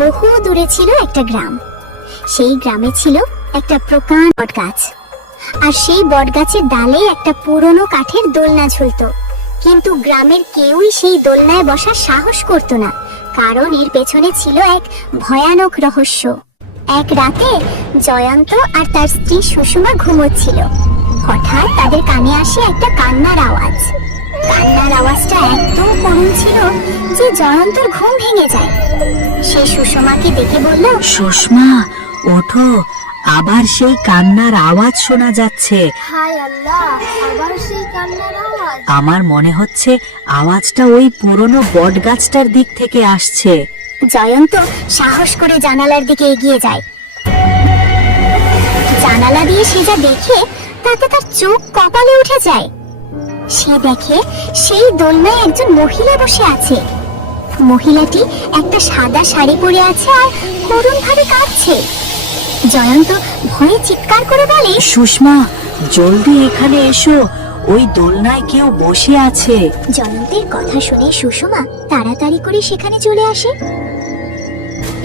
বহু দূরে ছিল একটা গ্রাম। সেই গ্রামে ছিল একটা প্রকাণ্ড বটগাছ, আর সেই বটগাছের ডালে একটা পুরনো কাঠের দোলনা ঝুলতো। কিন্তু গ্রামের কেউই সেই দোলনায় বসার সাহস করত না, কারণ এর পেছনে ছিল এক ভয়ানক রহস্য। এক রাতে জয়ন্ত আর তার স্ত্রী সুষমা ঘুমোচ্ছিল। হঠাৎ তাদের কানে আসে একটা কান্নার আওয়াজ। কান্নার আওয়াজটা একদম করুণ ছিল যে জয়ন্তর ঘুম ভেঙে যায়। সে সুষমাকে দেখে বলল, সুষমা, ওঠো, আবার সেই কান্নার আওয়াজ শোনা যাচ্ছে। হায় আল্লাহ, আবার সেই কান্নার আওয়াজ। আমার মনে হচ্ছে আওয়াজটা ওই পুরনো বটগাছটার দিক থেকে আসছে। জয়ন্ত সাহস করে জানালার দিকে এগিয়ে যায়। জানালা দিয়ে সে যা দেখে তাতে তার চোখ কপালে উঠে যায়। সে দেখে সেই দোলনায় একজন মহিলা বসে আছে। মহিলাটি একটা সাদা শাড়ি পরে আছে আর করুণ ভাবে কাঁদছে। জয়ন্ত ভয়ে চিৎকার করে বলে, সুষমা, জলদি এখানে এসো, ওই দোলনায় কেউ বসে আছে। জয়ন্তের কথা শুনে সুষমা তাড়াতাড়ি করে সেখানে চলে আসে।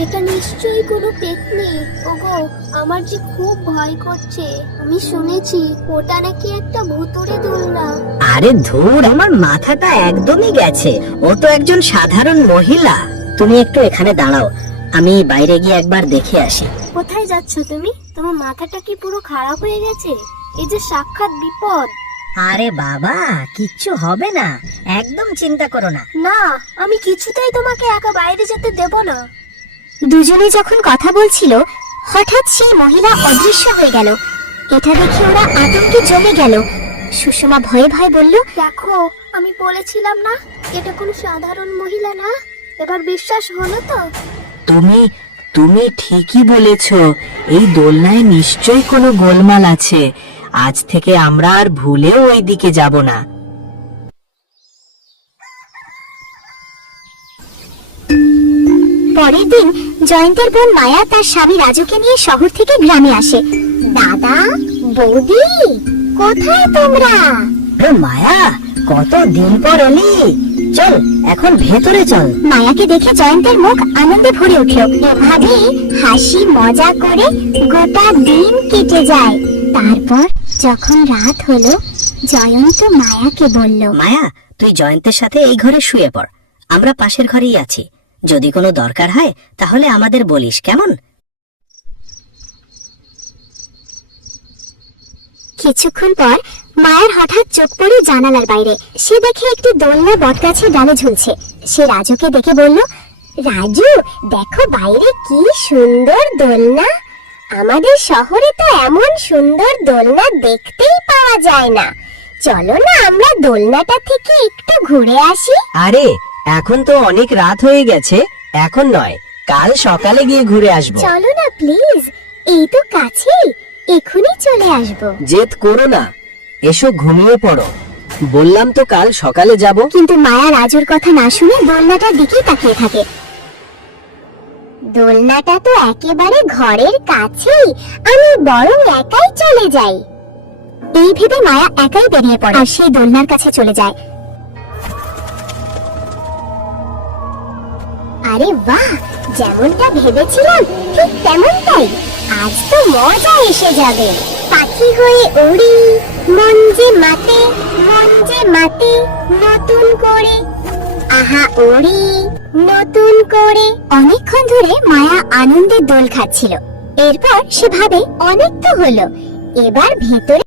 এটা নিশ্চয়ই কোনো পেতনি। ওগো, আমার যে খুব ভয় করছে। আমি শুনেছি ওটা নাকি একটা ভুতুড়ে দোলনা। আরে ধুর, আমার মাথাটা একদমই গেছে। ও তো একজন সাধারণ মহিলা। তুমি একটু এখানে দাঁড়াও, আমি বাইরে গিয়ে একবার দেখে আসি। কোথায় যাচ্ছ তুমি? তোমার মাথাটা কি পুরো খারাপ হয়ে গেছে? এই যে সাক্ষাৎ বিপদ। আরে বাবা, কিচ্ছু হবে না, একদম চিন্তা করো না। না, আমি কিছুতেই তোমাকে একা বাইরে যেতে দেব না। দুজনে যখন কথা বলছিল, হঠাৎ সেই মহিলা অদৃশ্য হয়ে গেল। এটা দেখে ওরা আতঙ্কে জমে গেল। সুষমা ভয়ে ভয়ে বলল, দেখো, আমি বলেছিলাম না এটা কোনো সাধারণ মহিলা না। এবার বিশ্বাস হলো তো? তুমি তুমি ঠিকই বলেছ, এই দোলনায় নিশ্চয়ই কোনো গোলমাল আছে। আজ থেকে আমরা আর ভুলেও ওই দিকে যাব না। পরের দিন জয়ন্তের বোন মায়া তার স্বামী রাজুকে নিয়ে শহর থেকে গ্রামে আসে। দাদা, বৌদি, কোথায় তোমরা? মায়া, কত দিন পর এলি, চল এখন ভেতরে চল। মায়াকে দেখে জয়ন্তের মুখ আনন্দে ভরে উঠল। এভাবে হাসি মজা করে গোটা দিন কেটে যায়। তারপর যখন রাত হলো, জয়ন্ত মায়াকে বলল, মায়া, তুই জয়ন্তের সাথে এই ঘরে শুয়ে পড়, আমরা পাশের ঘরেই আছি। যদি কোনো দরকার হয় তাহলে আমাদের বলিস, কেমন? কিছুক্ষণ পর মায়ের হঠাৎ চোখ পড়ে জানালার বাইরে। সে দেখে একটি দোলনা বটগাছের ডালে ঝুলছে। সে রাজুকে দেখে বলল, রাজু, দেখো বাইরে কি সুন্দর দোলনা। আমাদের শহরে তো এমন সুন্দর দোলনা দেখতেই পাওয়া যায় না। চলো না আমরা দোলনাটা থেকে একটু ঘুরে আসি। আরে, এখন তো অনেক রাত হয়ে গেছে, এখন নয়, কাল সকালে গিয়ে ঘুরে আসবো। চলো না প্লিজ, এই তো কাছেই, এখনই চলে আসবো। জেদ করো না, এসো ঘুমিয়ে পড়ো। বললাম তো কাল সকালে যাব। কিন্তু মায়া রাজুর কথা না শুনে দোলনাটার দিকেই তাকিয়ে থাকে। দোলনাটা তো একেবারে ঘরের কাছেই, আমি বরং একাই চলে যাই। এই ভেবে মায়া একাই বেরিয়ে পড়ে আর সেই দোলনার কাছে চলে যায়। আরে বাহ, যেমনটা ভেবেছিলাম ঠিক তেমনটাই। আজ তো মজা এসে যাবে। পাখি হয়ে উড়ি, মন যে মাতে, মন যে মাতে নতুন করে, আহা উড়ি নতুন করে। অনেকক্ষণ ধরে মায়া আনন্দে দোল খাচ্ছিল। এরপর সে ভাবে, অনেক তো হলো, এবার ভেতরে